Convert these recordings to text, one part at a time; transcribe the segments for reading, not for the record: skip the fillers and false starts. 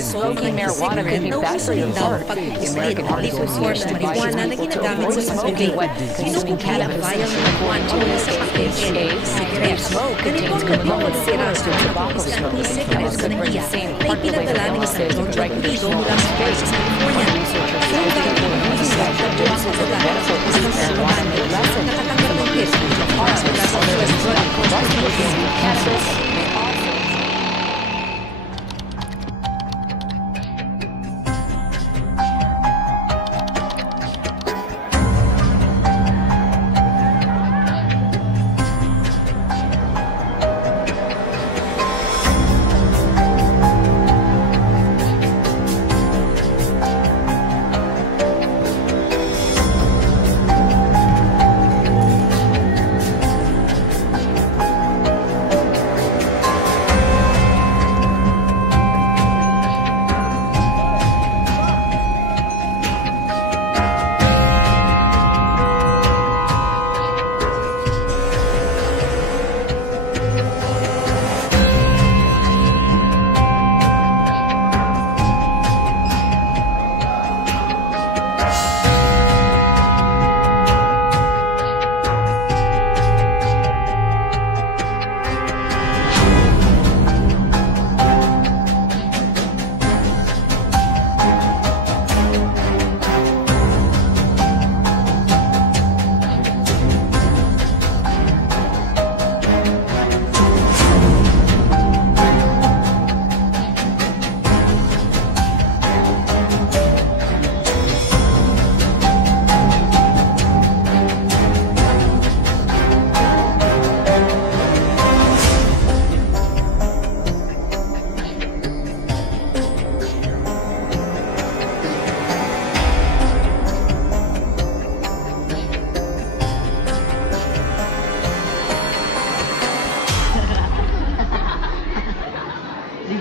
smoking marijuana could be bad for your heart. The American Heart Association advises people to avoid smoking wet, consuming cannabis, cigarette smoke contains chemical substances to tobacco smoke. This could bring the same heart-related illnesses and recreational space. Researchers say people using that doses of medical weed marijuana may lessen the risk of heart disease, although this drug, cannabis, may also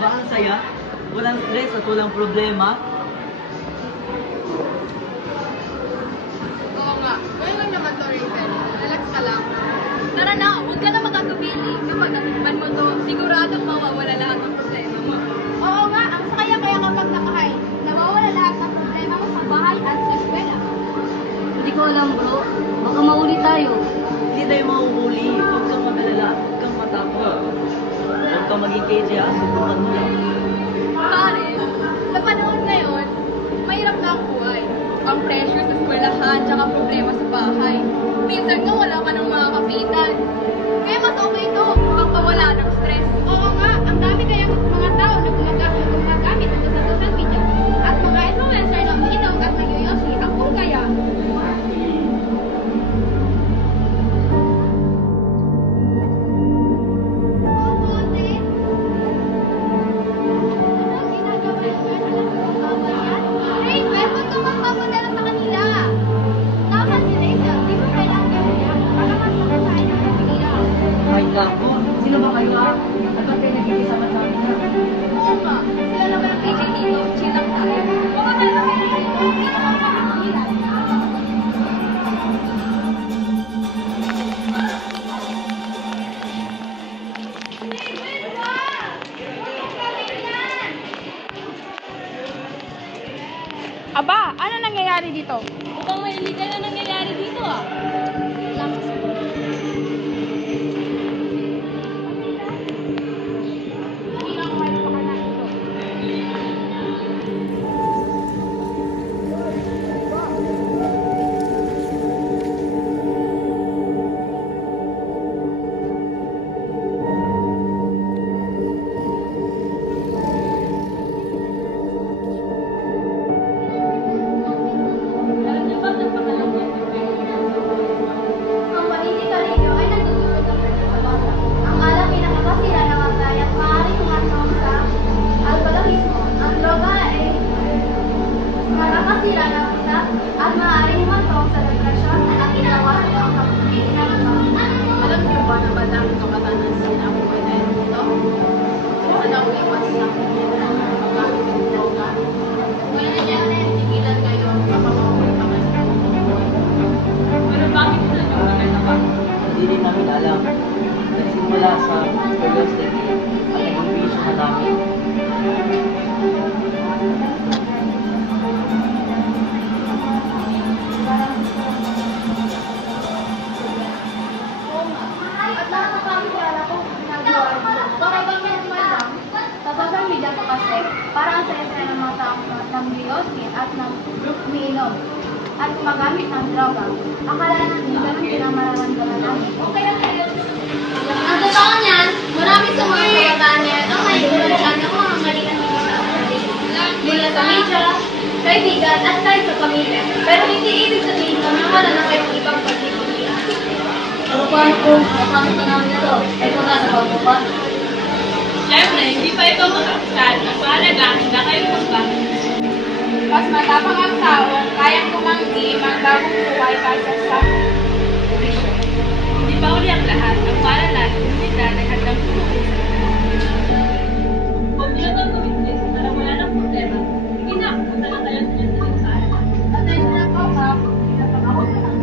Ang saya, walang stress at walang problema. Oo nga, ngayon lang naman to, Raven. Relax ka lang. Tara na, huwag ka na magkakabili. Kapag natikman mo to, siguradong mawawala lahat ng problema mo. Oo nga, ang saya kaya kapag nakahay, nawawala lahat ng problema mo sa bahay at sa eskwela. Hindi ko alam bro, baka mauli tayo. Hindi tayo mauhuli, huwag kang mag-alala at huwag kang matakot. Huwag kang maging KJ, subukan mo lang. Pare, sa panahon ngayon, mahirap na ang buhay. Ang pressure sa eskwelahan, tsaka problema sa bahay. Minsan ka wala ka ng mga kapitan. Kaya mas okay ito, makapawala ng stress. Oo nga, ang dami kayang mga tao na gumagamit ito sa social media. At mga influencer na umiinom at nagyoyosi, ang kung kaya. Sino ba kayo ha? At ba't kayo nagkikisama sa amin? Oo nga, sila naman ang PJ dito, chill lang tayo. Baka tayo Aba, ano nangyayari dito? mukhang may illegal na nangyayari dito ah. Hindi rin namin alam. Nagsimula sa curiosity at nag-ibig siya namin. gumagamit ng droga. Akala namin ganun pinamararamdaman namin. Okay lang kayo. Ang totoo niyan, marami sa mga kabataan ngayon ang naiulan ng mga mali na mula sa media, kaibigan, at kahit sa pamilya. Pero hindi ibig sabihin na nawala na kayo ng ibang pagkikilihan. Pero paano kung nakamit na namin ito? Ay kung nasa bago pa? Siyempre, hindi pa ito makakasal. Ang mahalaga, handa kayo magbago. Mas matapang ang tao, kayang tumanggi ang bagong buhay kaysa sa bisyo. Hindi pa uli ang lahat. Ang mahalaga, hindi na naghandang tumulong sa huwag niyo nang gawin para wala ng problema. Hindi na, punta lang kayo sa inyo sa araw. Patay na ako, ha? Pinapakawag na lang.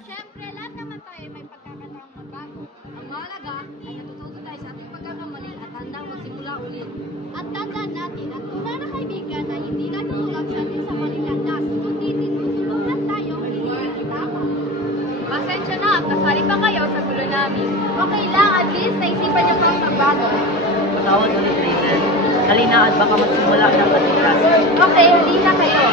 Siyempre, lahat naman tayo may pagkakataong magbago. Ang mahalaga ay natututo tayo sa ating pagkakamali at handang magsimula ulit. At tandaan natin at tunay na kaibigan na hindi natutulog sa atin sa malilandas, kundi tinutulungan tayo hindi tama. Pasensya na at nasali pa kayo sa gulo namin. Okay lang, at least naisipan niyo pang magbago. Patawad ulit, Raven. Halina at baka magsimula ng pagkikasi. Okay, hindi na kayo.